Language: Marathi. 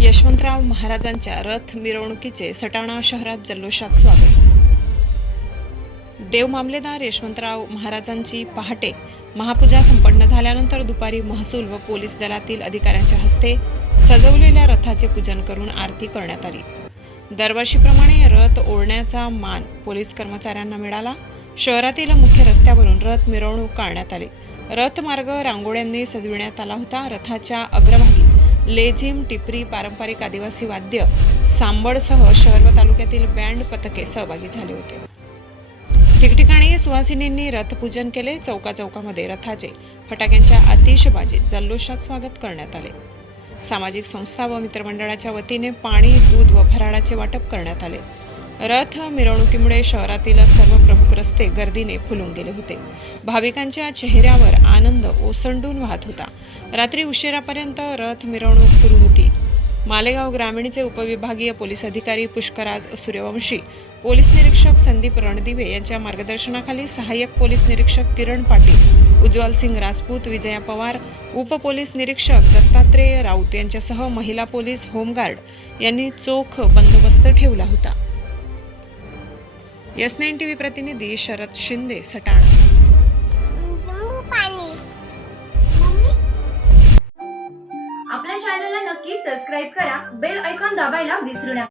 यशवंतराव महाराजांच्या रथ मिरवणुकीचे सटाणा शहरात जल्लोषात स्वागत. देव मामलेदार यशवंतराव महाराजांची पहाटे महापूजा संपन्न झाल्यानंतर दुपारी महसूल व पोलीस दलातील अधिकाऱ्यांच्या हस्ते सजवलेल्या रथाचे पूजन करून आरती करण्यात आली. दरवर्षीप्रमाणे रथ ओढण्याचा मान पोलीस कर्मचाऱ्यांना मिळाला. शहरातील मुख्य रस्त्यावरून रथ मिरवणूक काढण्यात आली. रथमार्ग रांगोळ्यांनी सजविण्यात आला होता. रथाच्या अग्रभागी लेझिम टिपरी पारंपरिक आदिवासी वाद्य सांबडसह शहर व तालुक्यातील बँड पथके सहभागी झाले होते. ठिकठिकाणी सुवासिनींनी रथपूजन केले. चौका चौकामध्ये रथाचे फटाक्यांच्या आतिषबाजीत जल्लोषात स्वागत करण्यात आले. सामाजिक संस्था व मित्रमंडळाच्या वतीने पाणी दूध व फराळाचे वाटप करण्यात आले. रथ मिरवणुकीमुळे शहरातील सर्व प्रमुख रस्ते गर्दीने फुलून गेले होते. भाविकांच्या चेहऱ्यावर आनंद ओसंडून वाहत होता. रात्री उशिरापर्यंत रथ मिरवणूक सुरू होती. मालेगाव ग्रामीणचे उपविभागीय पोलीस अधिकारी पुष्कराज सूर्यवंशी पोलीस निरीक्षक संदीप रणदिवे यांच्या मार्गदर्शनाखाली सहाय्यक पोलीस निरीक्षक किरण पाटील उज्ज्वल सिंग राजपूत विजया पवार उपपोलीस निरीक्षक दत्तात्रेय राऊत यांच्यासह महिला पोलीस होमगार्ड यांनी चोख बंदोबस्त ठेवला होता. एस नाईन टीव्ही प्रतिनिधी शरद शिंदे सटाणा. आपल्या चॅनलला नक्की सबस्क्राईब करा बेल ऐकॉन दाबायला विसरू नका.